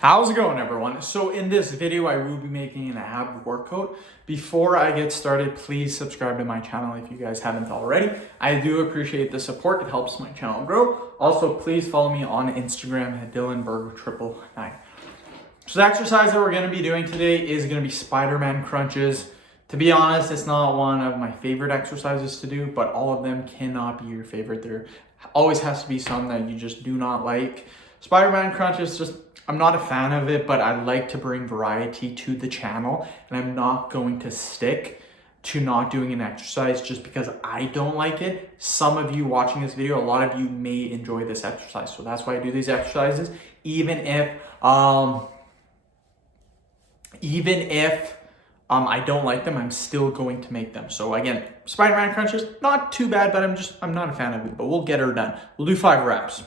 How's it going, everyone? So in this video, I will be making an ab workout. Before I get started, please subscribe to my channel if you guys haven't already. I do appreciate the support. It helps my channel grow. Also, please follow me on Instagram at DylanBerg999. So the exercise that we're going to be doing today is going to be Spider-Man crunches. To be honest, it's not one of my favorite exercises to do, but all of them cannot be your favorite. There always has to be some that you just do not like. Spider-Man crunches, I'm not a fan of it, but I like to bring variety to the channel, and I'm not going to stick to not doing an exercise just because I don't like it. Some of you watching this video, a lot of you may enjoy this exercise, so that's why I do these exercises, even if I don't like them, I'm still going to make them. So again, Spider-Man crunches, not too bad, but I'm not a fan of it, but we'll get her done. We'll do 5 reps.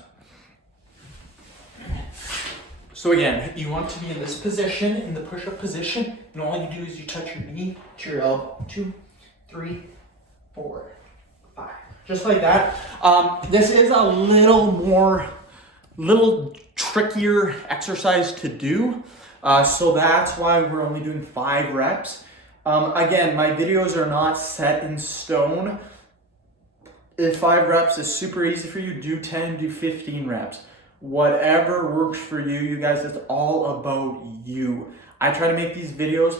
So again, you want to be in this position, in the push-up position, and all you do is you touch your knee to your elbow. 2, 3, 4, 5. Just like that. This is a little trickier exercise to do. So that's why we're only doing 5 reps. Again, my videos are not set in stone. If 5 reps is super easy for you, do 10, do 15 reps. Whatever works for you, you guys, it's all about you. I try to make these videos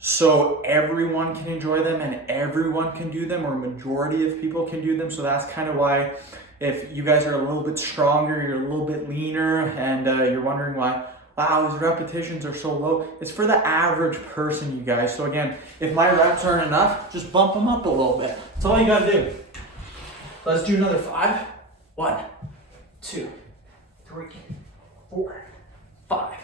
so everyone can enjoy them and everyone can do them, or a majority of people can do them. So that's kind of why, if you guys are a little bit stronger, you're a little bit leaner, and you're wondering why, wow, his repetitions are so low. It's for the average person, you guys. So again, if my reps aren't enough, just bump them up a little bit. That's all you gotta do. Let's do another 5. 1, 2, 3, 4, 5.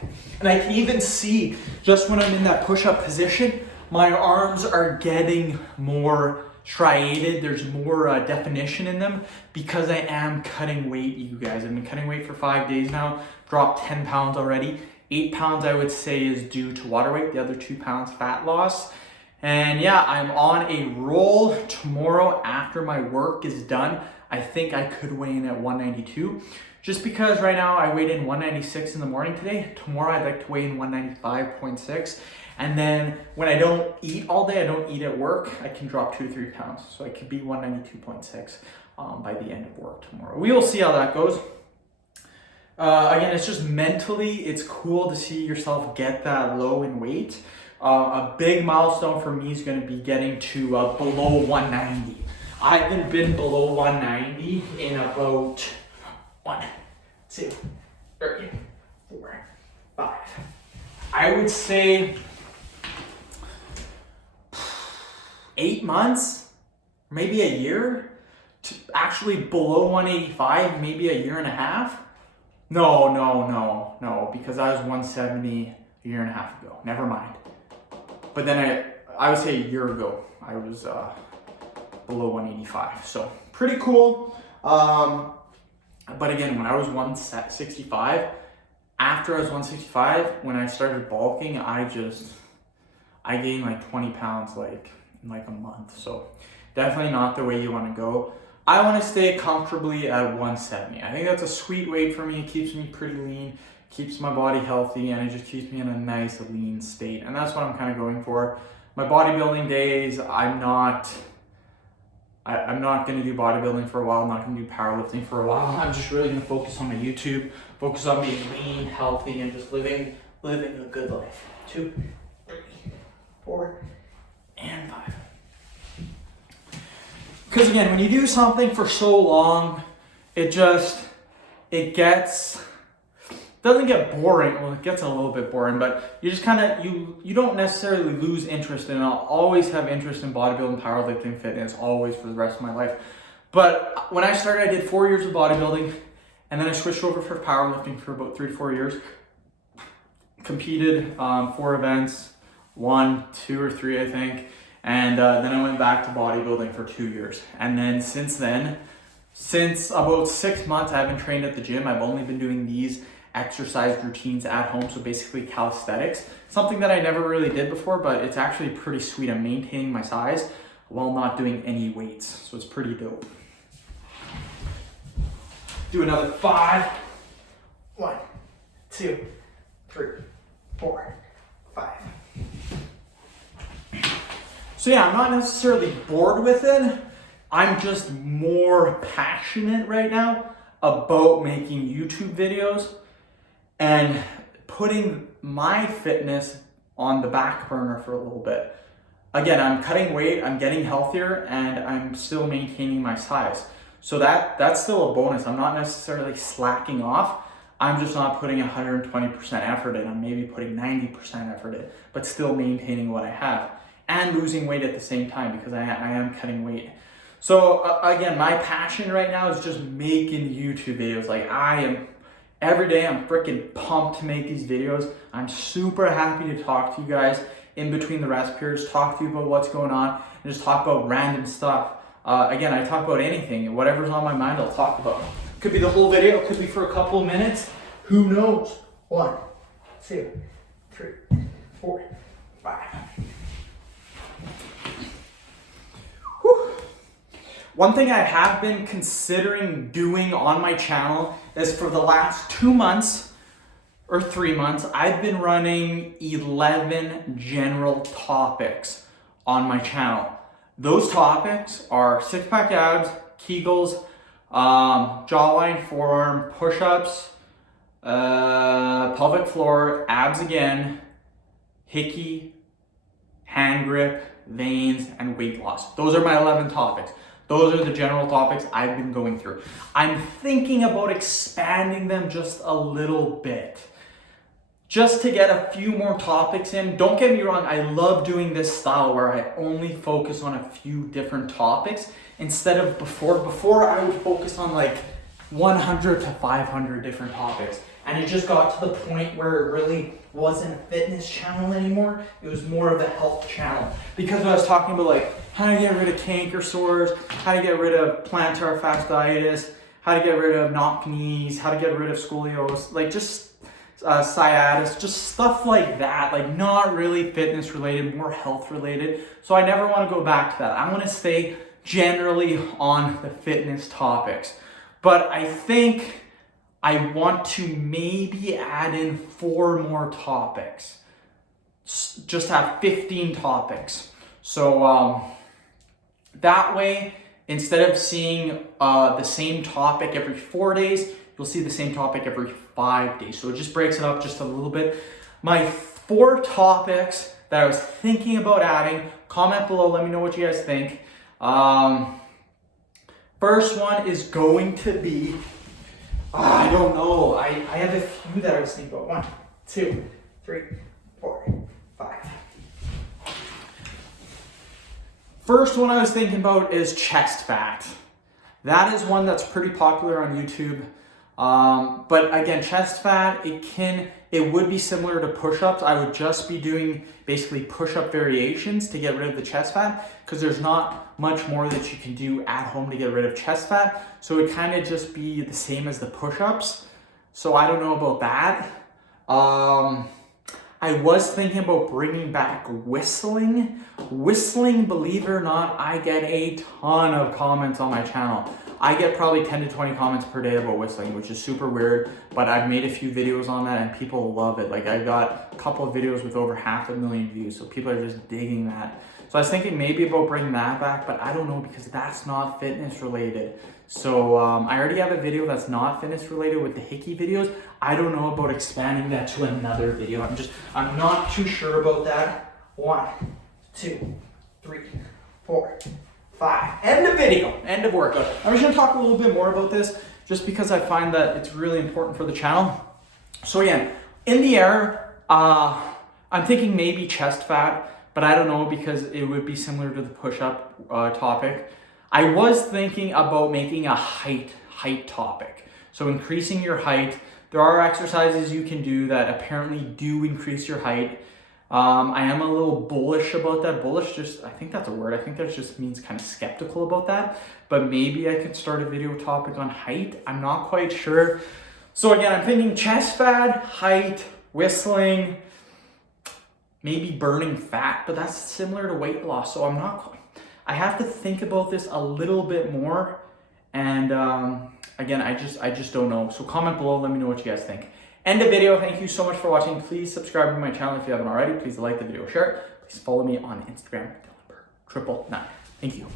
And I can even see, just when I'm in that push-up position, my arms are getting more striated. There's more definition in them because I am cutting weight, you guys. I've been cutting weight for 5 days now, dropped 10 pounds already. 8 pounds I would say is due to water weight, the other 2 pounds fat loss. And yeah, I'm on a roll. Tomorrow after my work is done, I think I could weigh in at 192. Just because right now I weighed in 196 in the morning today. Tomorrow I'd like to weigh in 195.6. And then when I don't eat all day, I don't eat at work, I can drop 2 to 3 pounds. So I could be 192.6 by the end of work tomorrow. We will see how that goes. Again, it's just mentally, it's cool to see yourself get that low in weight. A big milestone for me is going to be getting to below 190. I haven't been below 190 in about 1, 2, 3, 4, 5. I would say 8 months, maybe a year, to actually below 185, maybe a year and a half. No, because I was 170 a year and a half ago. Never mind. But then I would say a year ago, I was below 185. So pretty cool. But again, when I was 165, after I was 165, when I started bulking, I gained like 20 pounds in like a month. So definitely not the way you want to go. I want to stay comfortably at 170. I think that's a sweet weight for me. It keeps me pretty lean, keeps my body healthy, and it just keeps me in a nice lean state. And that's what I'm kind of going for. My bodybuilding days, I'm not going to do bodybuilding for a while. I'm not going to do powerlifting for a while. I'm just really going to focus on my YouTube, focus on being lean, healthy, and just living a good life. 2, 3, 4, and 5. Because again, when you do something for so long, it doesn't get boring. Well, it gets a little bit boring, but you just kind of, you don't necessarily lose interest in it. I'll always have interest in bodybuilding, powerlifting, fitness, always for the rest of my life. But when I started, I did 4 years of bodybuilding, and then I switched over for powerlifting for about 3 to 4 years. Competed 4 events, 1, 2, or 3, I think. And then I went back to bodybuilding for 2 years. And then since about 6 months, I haven't trained at the gym. I've only been doing these exercise routines at home, so basically calisthenics. Something that I never really did before, but it's actually pretty sweet. I'm maintaining my size while not doing any weights, so it's pretty dope. Do another 5. 1, 2, 3, 4, 5. So yeah, I'm not necessarily bored with it. I'm just more passionate right now about making YouTube videos and putting my fitness on the back burner for a little bit. Again, I'm cutting weight, I'm getting healthier, and I'm still maintaining my size. So that's still a bonus. I'm not necessarily slacking off. I'm just not putting 120% effort in. I'm maybe putting 90% effort in, but still maintaining what I have and losing weight at the same time because I am cutting weight. So again, my passion right now is just making YouTube videos. Like every day I'm freaking pumped to make these videos. I'm super happy to talk to you guys in between the rest periods, talk to you about what's going on, and just talk about random stuff. Again, I talk about anything, whatever's on my mind, I'll talk about. Could be the whole video, could be for a couple of minutes. Who knows? 1, 2, 3, 4, 5. Whew. One thing I have been considering doing on my channel is for the last 2 months or 3 months, I've been running 11 general topics on my channel. Those topics are 6-pack abs, Kegels, jawline, forearm, push-ups, pelvic floor, abs again, hickey, hand grip, veins, and weight loss. Those are my 11 topics. Those are the general topics I've been going through. I'm thinking about expanding them just a little bit, just to get a few more topics in. Don't get me wrong, I love doing this style where I only focus on a few different topics instead of before I would focus on like 100 to 500 different topics. And it just got to the point where it really wasn't a fitness channel anymore. It was more of a health channel. Because I was talking about like how to get rid of canker sores, how to get rid of plantar fasciitis, how to get rid of knock knees, how to get rid of scoliosis, like just sciatus, just stuff like that, like not really fitness related, more health related. So I never want to go back to that. I want to stay generally on the fitness topics. But I think I want to maybe add in 4 more topics. Just have 15 topics. So that way, instead of seeing the same topic every 4 days, you'll see the same topic every 5 days. So it just breaks it up just a little bit. My 4 topics that I was thinking about adding, comment below, let me know what you guys think. First one is going to be, I don't know, I have a few that I was thinking about. 1, 2, 3, 4, 5. First one I was thinking about is chest fat. That is one that's pretty popular on YouTube. But again, chest fat, it would be similar to push-ups. I would just be doing basically push-up variations to get rid of the chest fat because there's not much more that you can do at home to get rid of chest fat. So it would kind of just be the same as the push-ups. So I don't know about that. I was thinking about bringing back whistling. Whistling, believe it or not, I get a ton of comments on my channel. I get probably 10 to 20 comments per day about whistling, which is super weird, but I've made a few videos on that and people love it. Like I got a couple of videos with over 500,000 views, so people are just digging that. So I was thinking maybe about bringing that back, but I don't know because that's not fitness related. So I already have a video that's not fitness related with the hickey videos. I don't know about expanding that to another video. I'm not too sure about that. 1, 2, 3, 4, 5. End of video, end of workout. I'm just gonna talk a little bit more about this just because I find that it's really important for the channel. So again, in the air, I'm thinking maybe chest fat, but I don't know because it would be similar to the push-up topic. I was thinking about making a height topic. So increasing your height. There are exercises you can do that apparently do increase your height. I am a little bullish about that. Bullish, I think that's a word. I think that just means kind of skeptical about that. But maybe I could start a video topic on height. I'm not quite sure. So again, I'm thinking chest fat, height, whistling, maybe burning fat, but that's similar to weight loss. So I have to think about this a little bit more. And again, I just don't know. So comment below, let me know what you guys think. end the video. Thank you so much for watching. Please subscribe to my channel if you haven't already. Please like the video, share it. Please follow me on Instagram, Dylan Burke 999. Thank you.